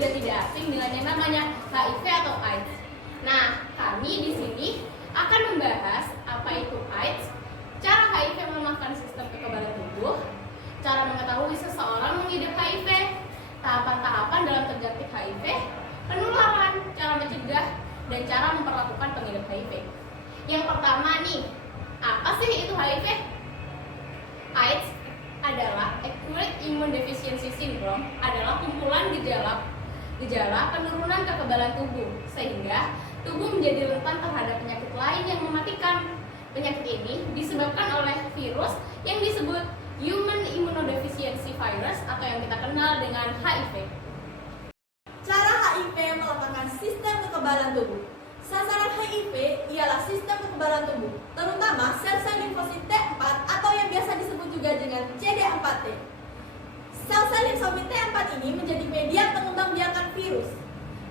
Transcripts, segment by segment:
juga tidak asing dengan yang namanya HIV atau AIDS. Nah, kami di sini akan membahas apa itu AIDS, cara HIV melemahkan sistem kekebalan tubuh, cara mengetahui seseorang mengidap HIV, tahapan-tahapan dalam terjangkit HIV, penularan, cara mencegah, dan cara memperlakukan pengidap HIV. Yang pertama nih, apa sih itu HIV? AIDS adalah Acute Immune Deficiency Syndrome, adalah kumpulan gejala penurunan kekebalan tubuh, sehingga tubuh menjadi rentan terhadap penyakit lain yang mematikan. Penyakit ini disebabkan oleh virus yang disebut Human Immunodeficiency Virus atau yang kita kenal dengan HIV. Cara HIV melemahkan sistem kekebalan tubuh. Sasaran HIV ialah sistem kekebalan tubuh, terutama sel-sel limfosit T4 atau yang biasa disebut juga dengan CD4T. Sel-sel limfosit T4 ini menjadi media pengembangbiakan virus.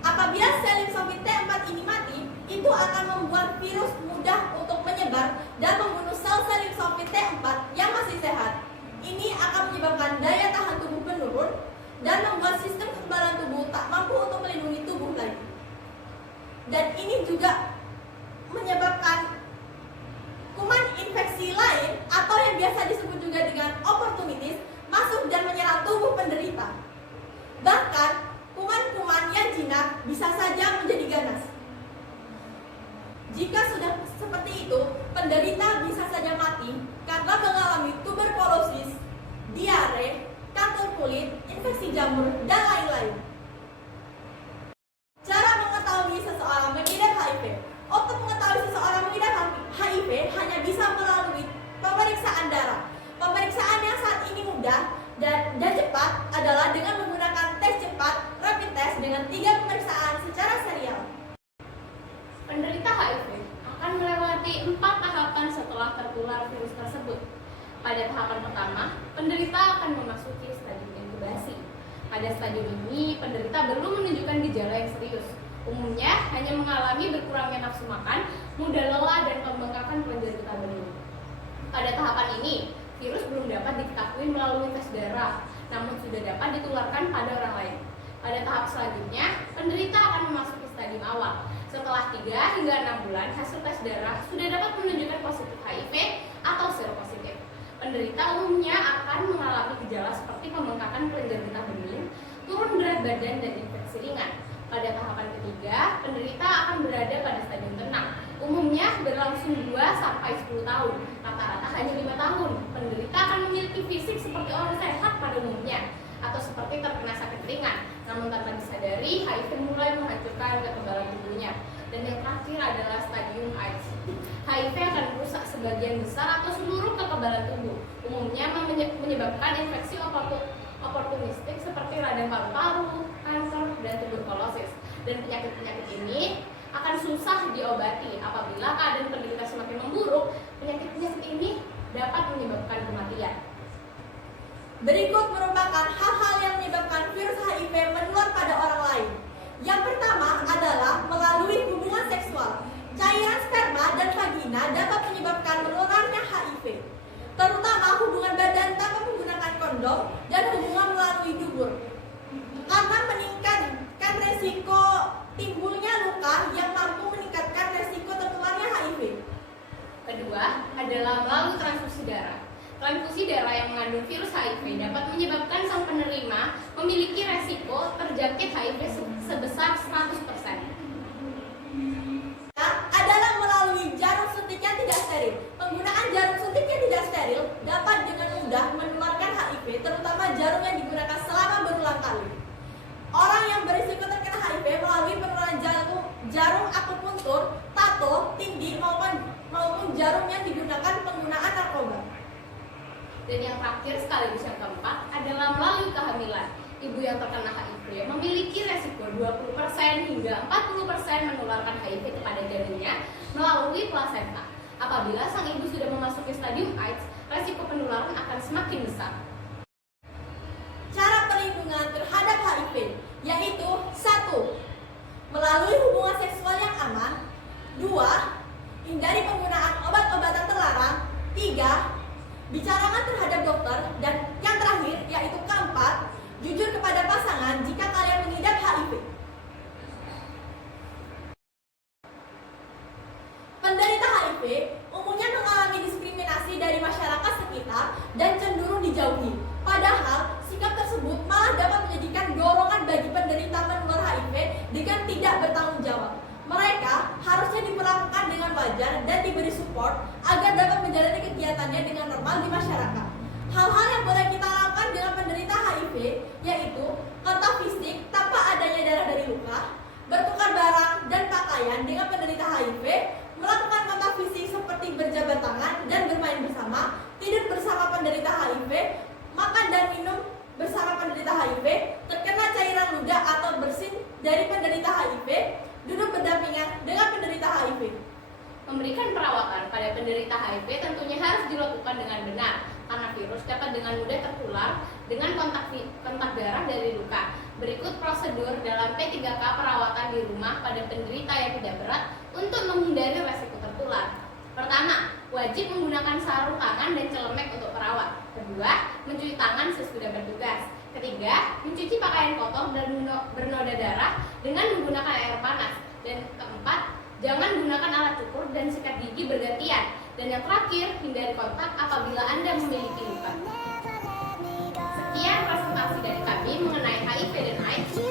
Apabila sel limfosit T4 ini mati, itu akan membuat virus mudah untuk menyebar dan membunuh sel-sel limfosit T4 yang masih sehat. Ini akan menyebabkan daya tahan tubuh menurun dan membuat sistem kekebalan tubuh tak mampu untuk melindungi tubuh lagi. Dan ini juga menyebabkan kuman infeksi lain atau yang biasa disebut juga dengan opportunitis masuk dan menyerang tubuh penderita. Bahkan kuman-kuman yang jinak bisa saja menjadi ganas. Jika sudah seperti itu, penderita bisa saja mati karena mengalami tuberkulosis, diare, kanker kulit, infeksi jamur, dan lain-lain. Cara mengetahui seseorang mengidap HIV. Untuk mengetahui seseorang mengidap HIV hanya bisa melalui pemeriksaan darah. Pemeriksaan yang saat ini mudah dan cepat adalah dengan menggunakan tes cepat, rapid test dengan 3 pemeriksaan secara serial. Penderita HIV akan melewati 4 tahapan setelah tertular virus tersebut. Pada tahapan pertama, penderita akan memasuki stadium inkubasi. Pada stadium ini, penderita belum menunjukkan gejala yang serius. Umumnya hanya mengalami berkurangnya nafsu makan, mudah lelah, dan pembengkakan kelenjar getah bening. Pada tahapan ini, virus belum dapat diketahui melalui tes darah, namun sudah dapat ditularkan pada orang lain. Pada tahap selanjutnya, penderita akan memasuki stadium awal. Setelah 3 hingga 6 bulan, hasil tes darah sudah dapat menunjukkan positif HIV atau seropositif. Penderita umumnya akan mengalami gejala seperti pembengkakan kelenjar getah bening, turun berat badan, dan infeksi ringan. Pada tahapan ketiga, penderita akan berada pada stadium tenang. Umumnya berlangsung 2-10 tahun, rata-rata hanya 5 tahun. Penderita akan memiliki fisik seperti orang sehat pada umumnya, atau seperti terkena sakit ringan. Namun tanpa disadari, HIV mulai menghancurkan kekebalan tubuhnya. Dan yang terakhir adalah stadium AIDS. HIV akan merusak sebagian besar atau seluruh kekebalan tubuh. Umumnya menyebabkan infeksi oportunistik seperti radang paru-paru, kanker, dan tuberkulosis. Dan penyakit-penyakit ini akan susah diobati. Apabila keadaan penderita semakin memburuk, penyakit-penyakit ini dapat menyebabkan kematian. Berikut merupakan hal-hal yang menyebabkan virus HIV menular pada orang lain. Yang pertama adalah melalui hubungan seksual. Cairan sperma dan vagina dapat menyebabkan menularnya HIV, terutama hubungan badan tanpa menggunakan kondom dan hubungan melalui dubur, karena meningkatkan resiko timbulnya luka yang mampu meningkatkan resiko tertularnya HIV. Kedua adalah melalui transfusi darah. Transfusi darah yang mengandung virus HIV dapat menyebabkan sang penerima memiliki resiko terjangkit HIV sebesar 100%. Adalah melalui jarum suntik yang tidak steril. Penggunaan jarum suntik yang tidak steril dapat dengan mudah menularkan HIV, terutama jarum yang digunakan selama berulang kali. Orang yang berisiko terkena HIV melalui penularan jarum akupuntur, tato, tindih maupun jarum yang digunakan penggunaan narkoba. Dan yang terakhir sekaligus yang keempat adalah melalui kehamilan. Ibu yang terkena HIV memiliki resiko 20% hingga 40% menularkan HIV kepada janinnya melalui plasenta. Apabila sang ibu sudah memasuki stadium AIDS, resiko penularan akan semakin besar. Cara perlindungan terhadap HIV yaitu 1. Melalui hubungan seksual yang aman. 2. Hindari penggunaan obat-obatan terlarang. 3. Bicarakan terhadap dokter. Dan yang terakhir yaitu keempat, jujur kepada pasangan jika kalian mengidap HIV. tidak bertanggung jawab. Mereka harusnya diperlakukan dengan wajar dan diberi support agar dapat menjalani kegiatannya dengan normal di masyarakat. Hal-hal yang boleh kita lakukan dengan penderita HIV yaitu kontak fisik tanpa adanya darah dari luka, bertukar barang dan pakaian dengan penderita HIV, melakukan kontak fisik seperti berjabat tangan dan bermain bersama, tidur bersama penderita HIV, makan dan minum bersama penderita HIV, terkena cairan ludah atau bersin dari penderita HIV, duduk berdampingan dengan penderita HIV. Memberikan perawatan pada penderita HIV tentunya harus dilakukan dengan benar karena virus dapat dengan mudah tertular dengan kontak darah dari luka. Berikut prosedur dalam P3K perawatan di rumah pada penderita yang tidak berat untuk menghindari resiko tertular. Pertama, wajib menggunakan sarung tangan dan celemek untuk perawat. Kedua, mencuci tangan sesudah bertugas. Ketiga, mencuci pakaian kotor dan bernoda darah dengan menggunakan air panas. Dan keempat, jangan gunakan alat cukur dan sikat gigi bergantian. Dan yang terakhir, hindari kontak apabila Anda memiliki luka. Sekian presentasi dari kami mengenai HIV dan AIDS.